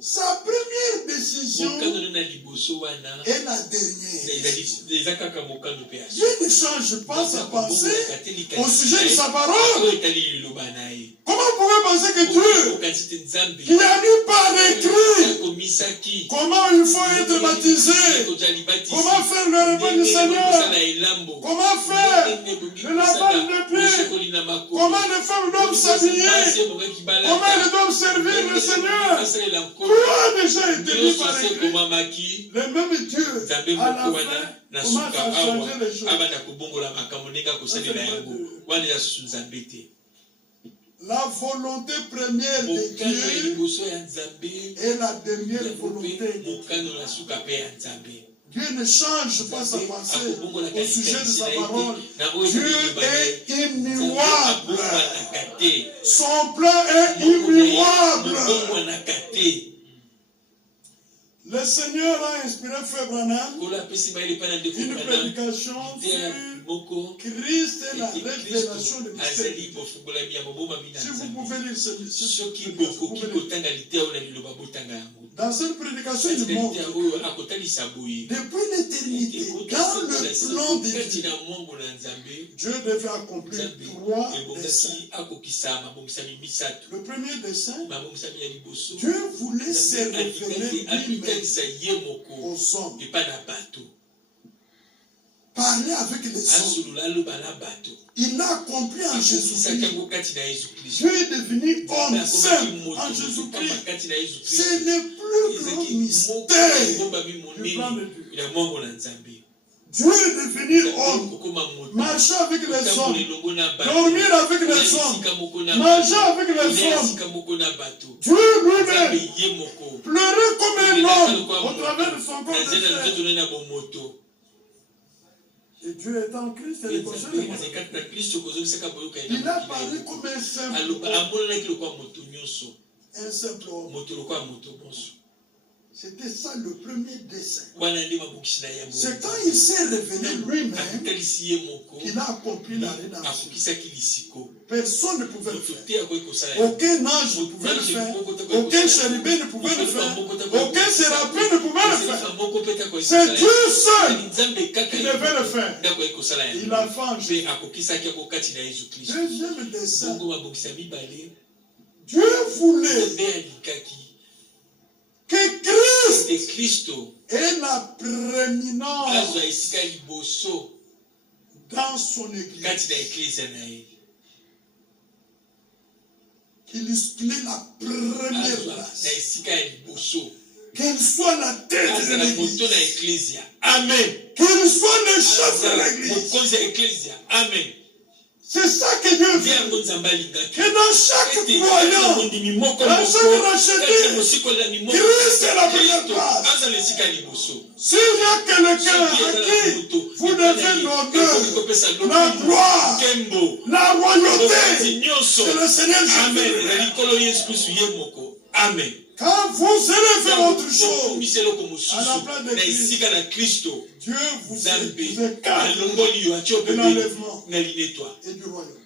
Sa première décision est la dernière. Dieu ne change pas sa pensée au sujet de sa parole. Comment vous pouvez penser que Dieu, qui a mis par écrit comment il faut être baptisé, comment faire le repas du Seigneur, comment faire le lavage des pieds, comment les femmes doivent s'habiller, comment elles doivent servir le Seigneur, tout a déjà été mis par écrit. Le même Dieu, à la fin, commence à changer les choses. La volonté première de Dieu est la dernière volonté de Dieu. Dieu ne change pas sa pensée au sujet de sa parole. Dieu est immuable. Son plan est immuable. Le Seigneur a inspiré Frère Branham une prédication sur Christ et la révélation de mystère. Si vous pouvez lire ce dans cette prédication, il montre depuis l'éternité, dans le plan de Dieu, Dieu devait accomplir 3 desseins. Le premier dessein, Dieu voulait se révéler lui-même aux hommes. Parler avec les hommes. Il l'a accompli en Jésus-Christ. Dieu est devenu homme simple en Jésus-Christ. C'est le plus grand mystère du plan de Dieu. Dieu est devenu homme, marcher avec les hommes, dormir avec les hommes, manger avec les hommes. Dieu lui-même pleurait comme un homme au travers de son corps de chair. Et Dieu est en Christ, c'est le prochain. Il a parlé comme un simple homme. C'était ça le premier dessein. C'est quand il s'est révélé lui-même qu'il a accompli la rédemption. Personne ne pouvait le faire. Aucun ange ne pouvait le faire. Aucun chérubin ne pouvait le faire. Aucun séraphim ne pouvait le faire. C'est Dieu seul qui devait le faire. Il l'a fait en Jésus. Deuxième dessein. Dieu voulait que Christ ait la prééminence dans son église. Qu'il ait la première place. Qu'elle soit la tête de l'église. Amen. Qu'il soit le chef de l'église. Amen. C'est ça que Dieu veut. Que dans chaque croyant, dans chaque racheté, Christ est la première place. S'il y a quelqu'un à qui vous devez l'honneur, la gloire, la royauté, c'est le Seigneur Jésus. Amen. Quand vous élevez autre chose à la place de Christ, Dieu vous écarte de l'enlèvement et du royaume.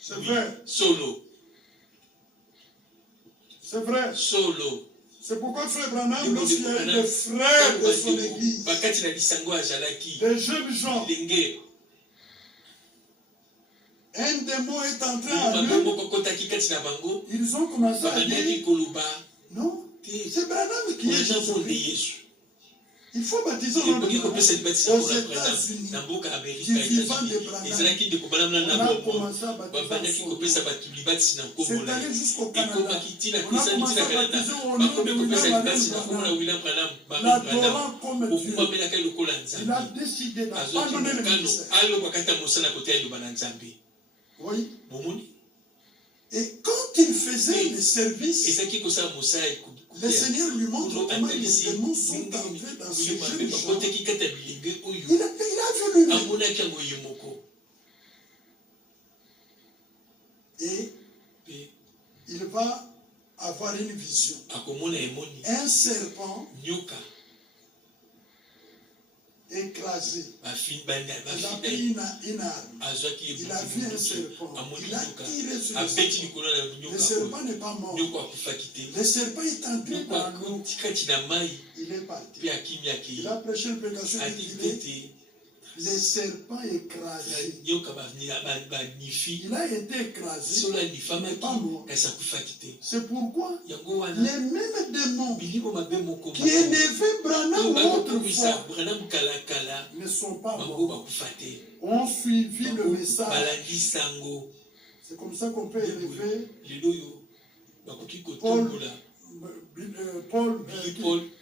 C'est vrai. C'est vrai. C'est pourquoi Frère Branham, lorsqu'il y a eu des frères de son église, des jeunes gens, un démon est entré en eux, ils ont commencé à dire, non, c'est Branham qui est Jésus. Il faut baptiser au nom de Branham. Aux États-Unis, du vivant de Branham, on a commencé à baptiser. C'est allé jusqu'au Canada. On a commencé à baptiser au nom de William Branham. L'adorant comme Dieu. Il a décidé d'abandonner le ministère. Oui. Et quand il faisait le service, le Seigneur lui montre comment les démons sont entrés dans ce jeune gens. Il a vu lui-même. Et il va avoir une vision. Un serpent écrasé. Il a pris une arme. Il a vu un serpent. Il a tiré sur le serpent. Le serpent n'est pas mort. Le serpent est entré dans l'eau. Il est parti. Il a prêché une prédication qui dit les serpents écrasés. Il a été écrasé. Il n'est pas mort. C'est pourquoi les mêmes démons qui élevaient Branham autrefois ne sont pas morts. On suivi le message. C'est comme ça qu'on peut élever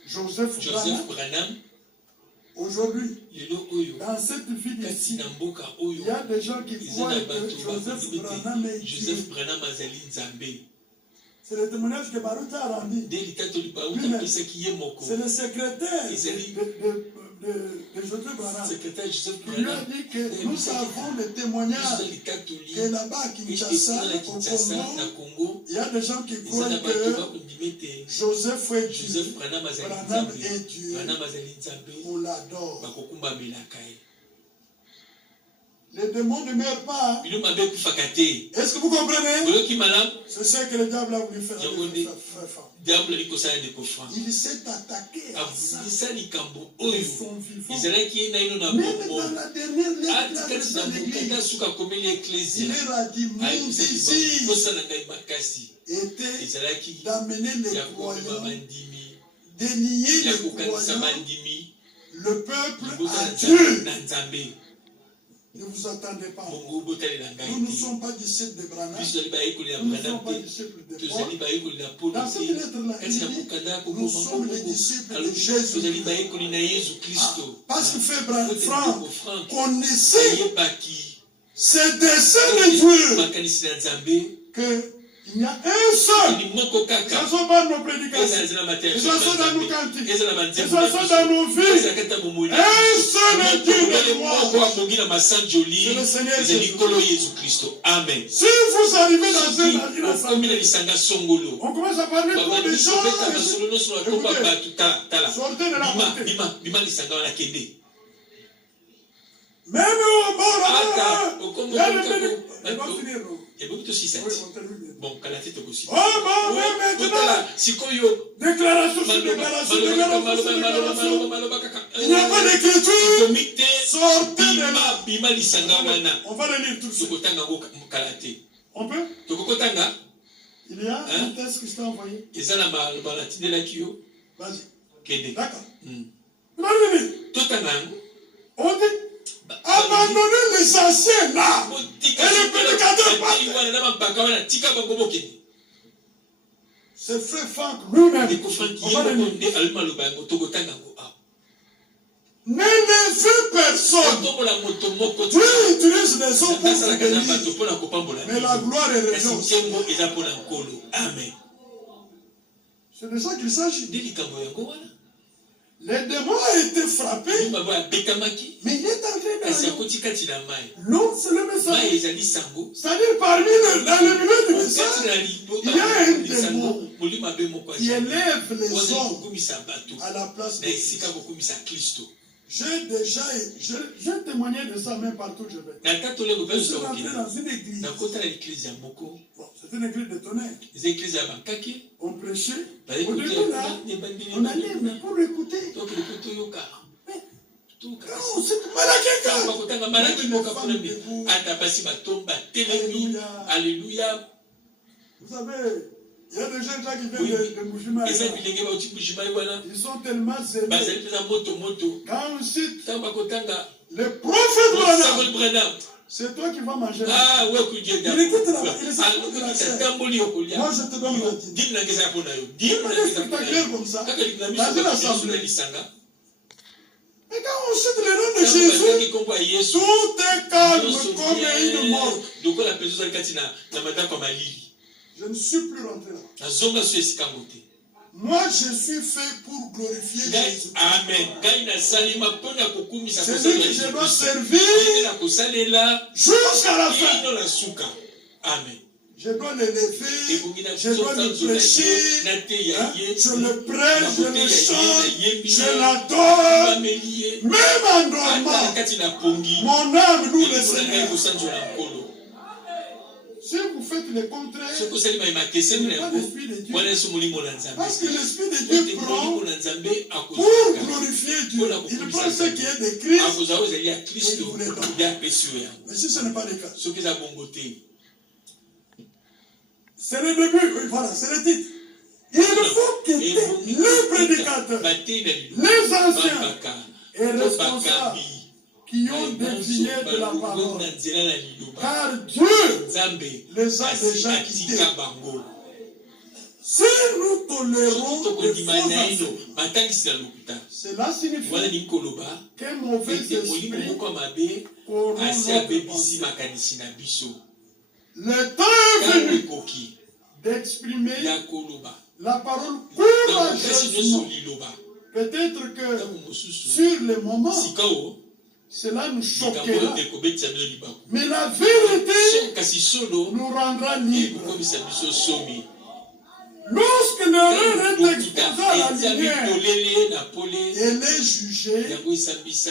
Joseph Branham. Aujourd'hui, dans cette ville ici, il y a des gens qui croient que Joseph Branham est Dieu. C'est le témoignage que Baruch a rendu. C'est le secrétaire de Joseph Branham qui lui a dit que nous avons le témoignage que là-bas à Kinshasa, au Congo, il y a des gens qui croient que Joseph est Dieu, Branham est Dieu, on l'adore. Les démons ne meurent pas. Est-ce que vous comprenez? C'est ce que le diable a voulu faire avec les femmes. Il s'est attaqué à ça. Ils sont vivants. Même dans la dernière lettre de l'Église, il leur a dit, mon désir était d'amener les croyants, dénier les croyants, le peuple à Dieu. Ne vous attendez pas. Nous ne sommes pas disciples de Branham. Nous ne sommes pas disciples de Paul. Dans cette lettre-là, il dit, nous sommes les disciples de Jésus. Parce que Franck connaissait ces desseins de Dieu qu'il y a un seul. Ce ne sont pas nos prédications. Ce sont dans nos cantiques. Ce sont dans nos vies. Un seul Dieu de gloire. C'est le Seigneur Jésus. Amen. Si vous arrivez dans une assemblée, on commence à parler pour des choses. Sortez de la montée. Même au bord, il y a le bénéfice. Elle va finir. Bon, quand la tête aussi. Oh, bon, maintenant. Déclaration sur déclaration. Il n'y a pas d'écriture. Sortez de là. On va le lire tout de suite. On peut? Il y a un texte qui s'est envoyé. Vas-y. D'accord. On va le lire. On dit. Abandonnez les anciens là. Et le prédicateur part. C'est frère Franck lui-même. N'élevez personne. Dieu utilise les hommes pour bénir. Mais la gloire est revient. Amen. C'est de ça qu'il s'agit. Les démons ont été frappés, mais il est entré dans l'eau. C'est le message. C'est-à-dire parmi dans le milieu du message, il y a un démon qui élève les hommes à la place de Christ. J'ai témoigné de ça même partout où je vais. Je suis rentré dans une église. Bon, c'est une église de tonnerre. On prêchait. Au début là, on allait mais pour écouter. Non, c'est Alléluia. Vous savez, il y a des jeunes gens qui viennent de Mbujimaï. Ils sont tellement zélés. Quand on cite le prophète Branham, c'est toi qui vas manger. Ah, ouais, que Dieu il écoute là-bas. Il est sorti de la chair. Moi, je te donne la dîme. Il y a des spectaculaires comme ça. Dans une assemblée. Mais quand on cite le nom de Jésus, tout est calme comme une mort. Je ne suis plus rentré là. Moi, je suis fait pour glorifier Jésus. Amen. C'est lui que je dois servir jusqu'à la fin. Amen. je dois l'élever, je dois le prêcher, je le prêche, je le chante, je l'adore, même en dormant, mon âme loue le Seigneur. Si vous faites le contraire, ce n'est pas l'Esprit de Dieu. Parce que l'Esprit de Dieu prend pour glorifier Dieu. Il prend ce qui est de Christ et il vous le donne. Mais si ce n'est pas le cas, c'est le début, oui, voilà, c'est le titre. Il faut que les prédicateurs, les anciens et responsables qui ont dévié de la parole, car Dieu les a déjà quittés. Si nous tolérons les faux enseignants, cela signifie qu'un mauvais esprit corrompt notre pensée. Le temps est venu d'exprimer la parole courageusement. Peut-être que sur le moment, cela nous choquera. Mais la vérité nous rendra libres. Lorsque l'erreur est exposée à la lumière, elle est jugée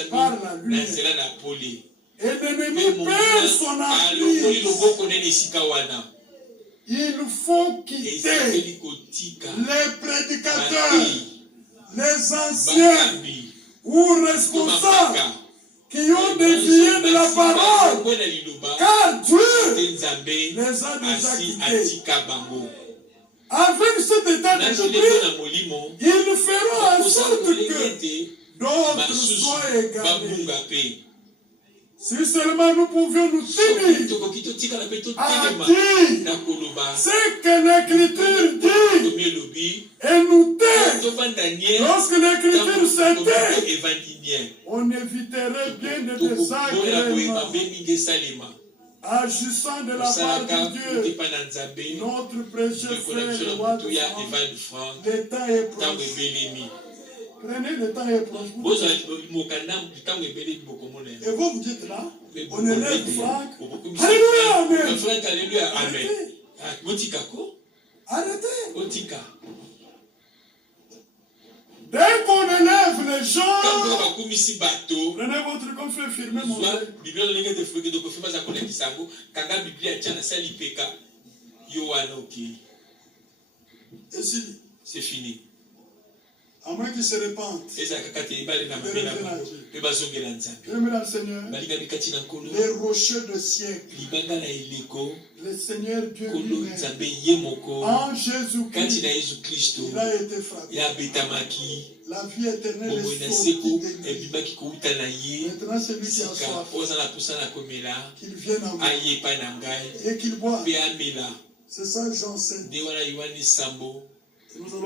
par la lumière. Et l'ennemi perd son emprise. Il faut quitter les prédicateurs, les anciens ou responsables qui ont dévié de la parole, car Dieu les a déjà quittés. Avec cet état d'esprit, ils feront en sorte que d'autres soient égarés. Si seulement nous pouvions nous tenir à dire ce que l'Écriture dit et nous taire. Lorsque l'Écriture se tait, on éviterait bien de désagréments. Agissant de la part de Dieu, notre précieux frère le roi de France, le temps est proche. Prenez le temps est proche. Et vous vous dites là, on élève Franck. Alléluia, Amen. Arrêtez. Dès qu'on élève les gens, prenez votre conflit, firmez mon frère. Et si c'est fini. À moins qu'ils se répandent. Les rochers de siècle. Le Seigneur Dieu lui-même. En Jésus-Christ. Il a été frappé. La vie éternelle est sortie de lui. Maintenant, celui qui a soif, qu'il vienne en moi et qu'il boive. C'est ça, Jean 7. Nous allons